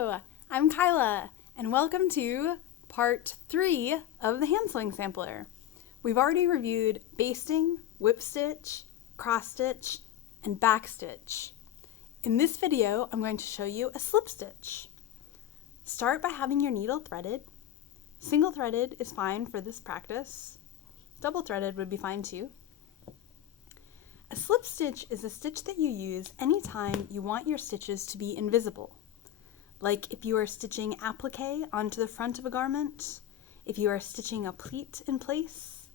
Hello, I'm Kyla, and welcome to part 3 of the hand sewing sampler. We've already reviewed basting, whip stitch, cross stitch, and back stitch. In this video, I'm going to show you a slip stitch. Start by having your needle threaded. Single threaded is fine for this practice. Double threaded would be fine too. A slip stitch is a stitch that you use anytime you want your stitches to be invisible. Like if you are stitching applique onto the front of a garment, if you are stitching a pleat in place.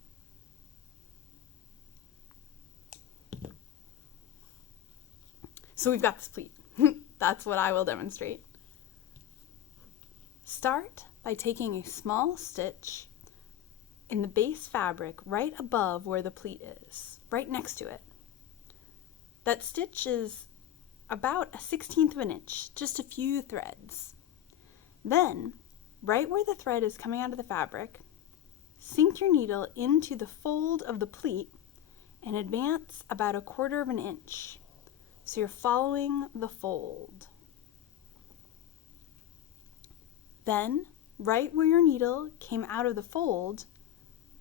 So we've got this pleat. That's what I will demonstrate. Start by taking a small stitch in the base fabric right above where the pleat is, right next to it. That stitch is about 1/16 of an inch, just a few threads. Then, right where the thread is coming out of the fabric, sink your needle into the fold of the pleat and advance about 1/4 of an inch. So you're following the fold. Then, right where your needle came out of the fold,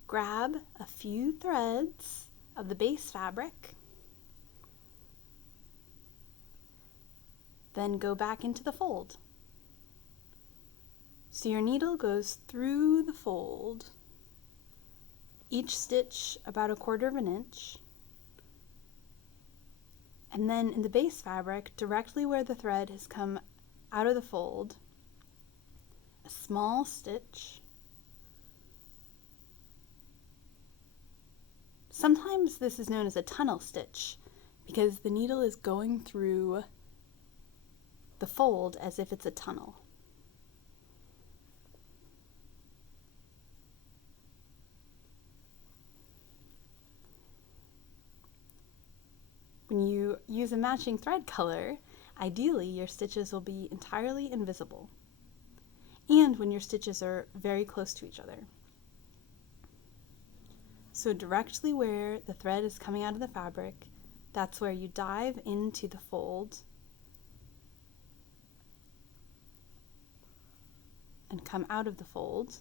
grab a few threads of the base fabric. Then go back into the fold. So your needle goes through the fold, each stitch about 1/4 of an inch. And then in the base fabric, directly where the thread has come out of the fold, a small stitch. Sometimes this is known as a tunnel stitch because the needle is going through the fold as if it's a tunnel. When you use a matching thread color, ideally your stitches will be entirely invisible, and when your stitches are very close to each other. So directly where the thread is coming out of the fabric, that's where you dive into the fold and come out of the fold,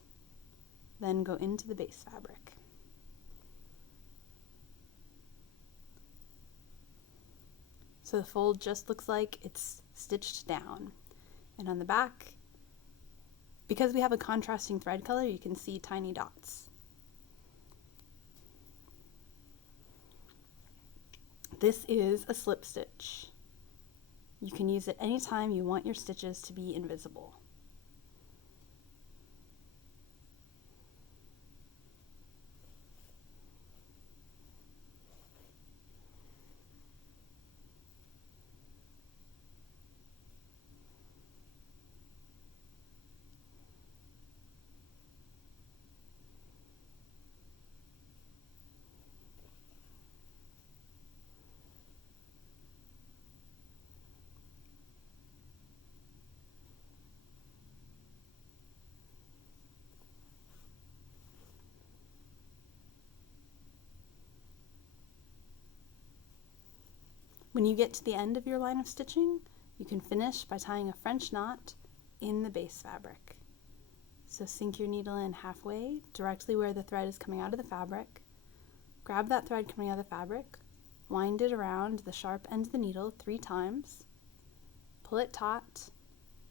then go into the base fabric. So the fold just looks like it's stitched down. And on the back, because we have a contrasting thread color, you can see tiny dots. This is a slip stitch. You can use it anytime you want your stitches to be invisible. When you get to the end of your line of stitching, you can finish by tying a French knot in the base fabric. So sink your needle in halfway, directly where the thread is coming out of the fabric. Grab that thread coming out of the fabric, wind it around the sharp end of the needle 3 times, pull it taut,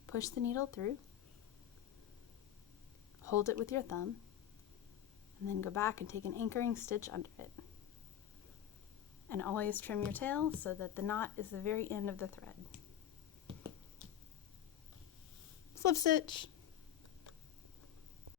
push the needle through, hold it with your thumb, and then go back and take an anchoring stitch under it. And always trim your tail so that the knot is the very end of the thread. Slip stitch!